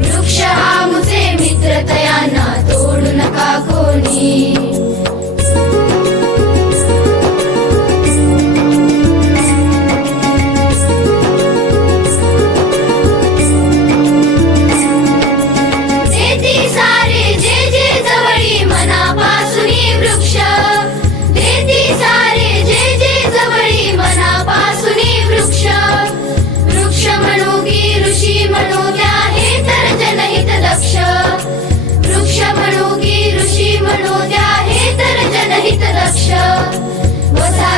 वृक्ष आमुचे मित्र तयांना तोडू नका कोणी। देती सारे जे जे जवळी मनापासूनी वृक्ष, देती सारे जे जे जवळी मनापासूनी वृक्ष। वृक्ष म्हणू की ऋषी म्हणू द्या हे तर जनहित दक्ष, वृक्ष म्हणू की ऋषी म्हणू द्या हे तर जनहित दक्ष। वसा